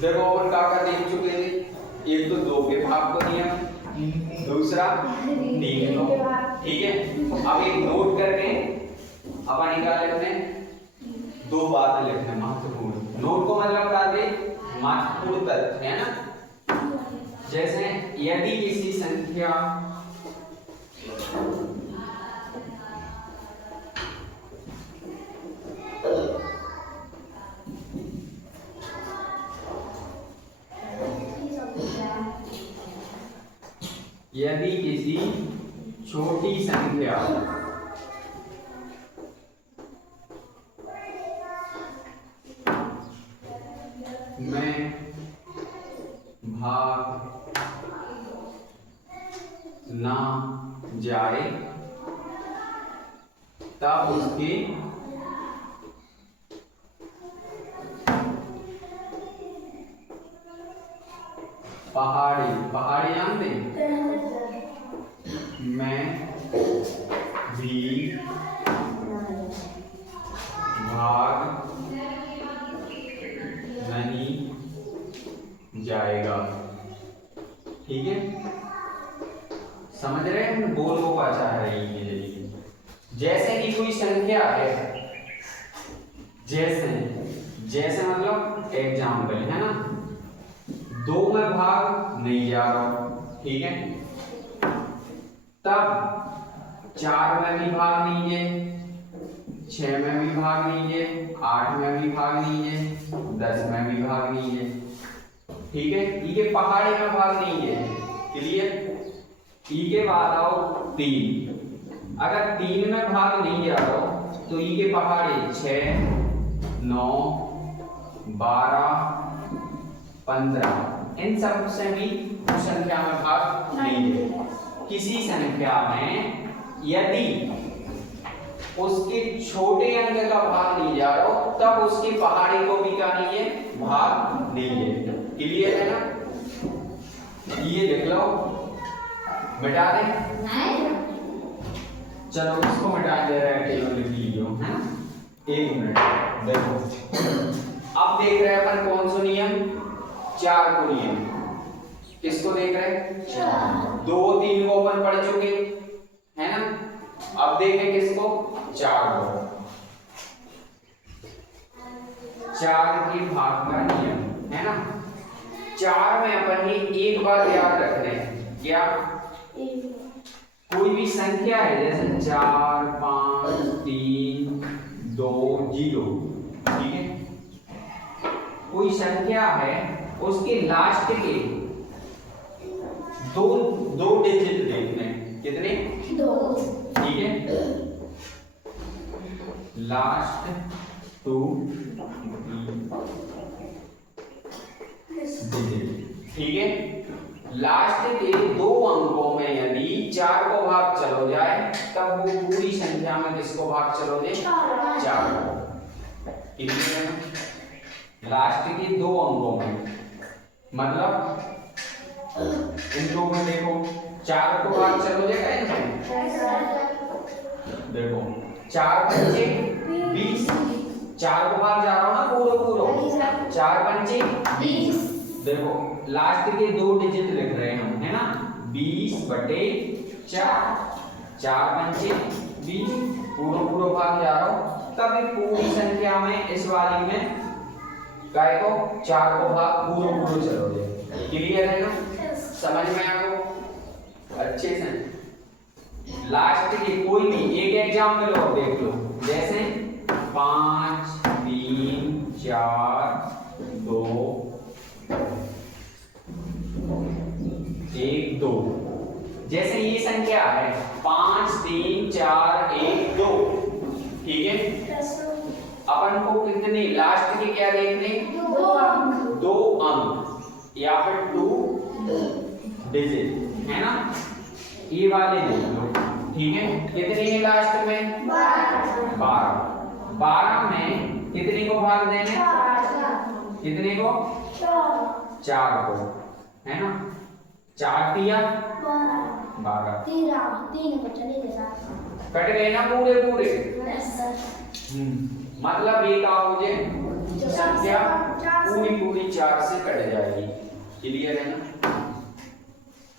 देखो अपन का देख चुके थे, एक तो 2 के भाग को नियम, दूसरा 3 को। ठीक है, अब एक नोट करके अपन निकाल लेते हैं, 2 बातें लिखते हैं महत्वपूर्ण। नोट को मतलब बता दे महत्वपूर्ण तथ्य है ना। जैसे यदि किसी संख्या यदि किसी छोटी संख्या में भाग ना जाए तब उसकी पहाड़ी जानते मैं भी भाग नहीं जाएगा। ठीक है, समझ रहे हैं बोल को क्या चाह रही है। जैसे कि कोई संख्या है, जैसे मतलब एग्जाम्पल है ना, 2 में भाग नहीं जा रहा, ठीक है, तब 4 में भी भाग लीजिए, 6 में भी भाग लीजिए, 8 में भी भाग लीजिए, 10 में भी भाग लीजिए। ठीक है, ई के पहाड़ी में भाग लीजिए। क्लियर। ई के बाद आओ 3, अगर 3 में भाग नहीं जा रहा तो ई के पहाड़ी 6, 9, 12, 15 इन सब से भी संख्या में भाग नहीं है। किसी संख्या में यदि उसके छोटे अंक का भाग नहीं जा रहा हो तब उसकी पहाड़ी को भी क्या नहीं है, भाग नहीं है। क्लियर है ना। ये लिख लो, मिटा दें। चलो इसको मिटा दे रहे हैं, टेबल लिख लीजिए है ना। 1 मिनट देखो, अब देख रहे हैं अपन कौन सा नियम, 4 को नियम। किसको देख रहे हैं, 2 3 को अपन पढ़ चुके है ना। अब देखें किसको, 4 को। 4 के भाग का नियम है ना। 4 में अपन ने एक बात याद रखना है, क्या कोई भी संख्या है जैसे 4 5 3 2 0, ठीक है, कोई संख्या है उसके लास्ट के दो डिजिट देखने हैं। कितने, 2, ठीक है, लास्ट 2 डिजिट। ठीक है, लास्ट के 2 अंकों में यदि 4 को भाग चलो जाए तब वो पूरी संख्या में किसको भाग चलो दे, 4 को। कितने में, लास्ट के 2 अंकों में, मतलब इन 2 में देखो 4 को भाग चलो जाएगा इनमें, देखो 4 पंचे 20, 4 को भाग जा रहा हूं ना पूरा 4 पंचे 20। देखो लास्ट के 2 डिजिट लिख रहे हैं हम है ना, 20/4, 4 पंचे 20, पूरा भाग जा रहा हूं तब पूरी संख्या में इस वाली में काय को 4 को भाग पूरा चलो दे। क्लियर है ना, समझ में आपको अच्छे से। लास्ट के कोई भी एक एग्जाम्पल और देख लो, जैसे 5 3 4 2 1 2, जैसे ये संख्या है 5 3 4 1 2, ठीक है, अपन को कितने लास्ट के क्या देखने, 2 अंक या फिर 2 डिजिट है ना, ये वाले देख लो। ठीक है, कितने हैं लास्ट में, 12 में कितने को भाग देने, कितने को, 4 को है ना, 4 दिया 12, 3 को चले गए, कट गए ना पूरे। मतलब ये का हो जाए संख्या पूरी 4 से कट जाएगी। क्लियर है ना?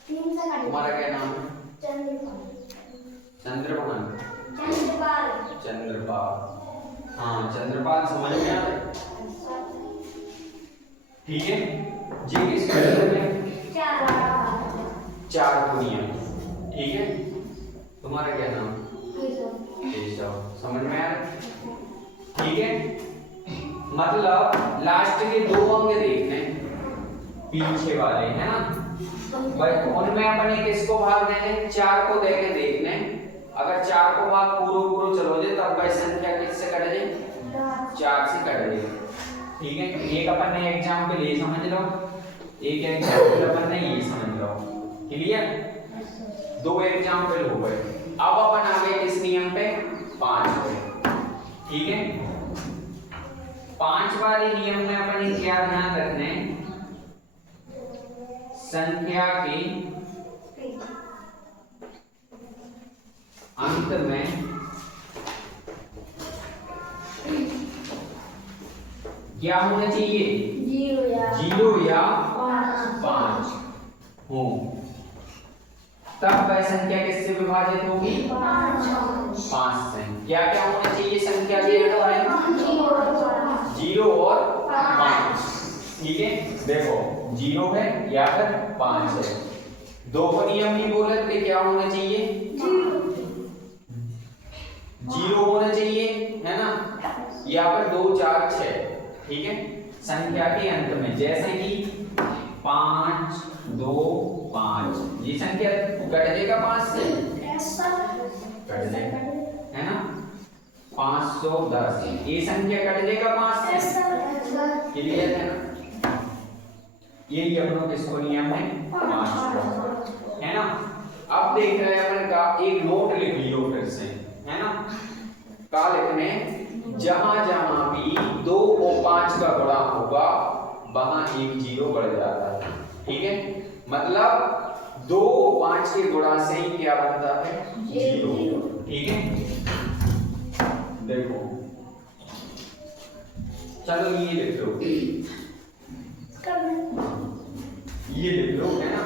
3 से काट। तुम्हारा क्या नाम है? चंद्रपाल। चंद्रभान, चंद्रपाल। चंद्रपाल। हाँ चंद्रपाल समझ में आ रहा है? ठीक है जी। किस में 4 को नियम। ठीक है तुम्हारा क्या नाम? केशव। समझ में आ रहा है? ठीक है मतलब लास्ट के 2 अंक देखने पीछे वाले है ना भाई, उनमें अपन एक किसको भाग देंगे? 4 को देके देखने। अगर 4 को भाग पूरा चलोगे तब भाई संख्या किससे कट जाए? 4 से कट जाए। ठीक है एक अपन ने एग्जांपल ये समझ लो, एक एग्जांपल अपन ने ये समझ लो। क्लियर? 2 एग्जांपल हो गए। अब अपन आ गए किस नियम पे? 5 पे। ठीक है 5 वाले नियम में अपन क्या ध्यान रखने? संख्या के अंत में क्या होना चाहिए? 0 या 5 हो, तब वह संख्या किससे विभाजित होगी? 5 से। क्या क्या होना चाहिए संख्या के अंत में? 0 और 5। ठीक है देखो 0 है या फिर 5 है। 2 को नियम नहीं बोले तो क्या होना चाहिए? 0 होना चाहिए है ना, या फिर 2 4 6। ठीक है संख्या के अंत में जैसे कि 5 2 5 ये संख्या कट जाएगा 5 से, कट जाएगा है ना। 510 ये संख्या कट जाएगा 5 से। क्लियर है ना? यही अपनों किसको नियम है? 5 है ना। अब देख रहे हैं अपन का एक नोट लिख लियो फिर से है ना। का लिखने जहां जहां भी 2 और 5 का गुणा होगा वहां एक 0 बढ़ जाता है। ठीक है मतलब 2 और 5 के गुणा से ही क्या बनता है? 0। ठीक है देखो चलो ये लिख लो, ये लिख लो है ना।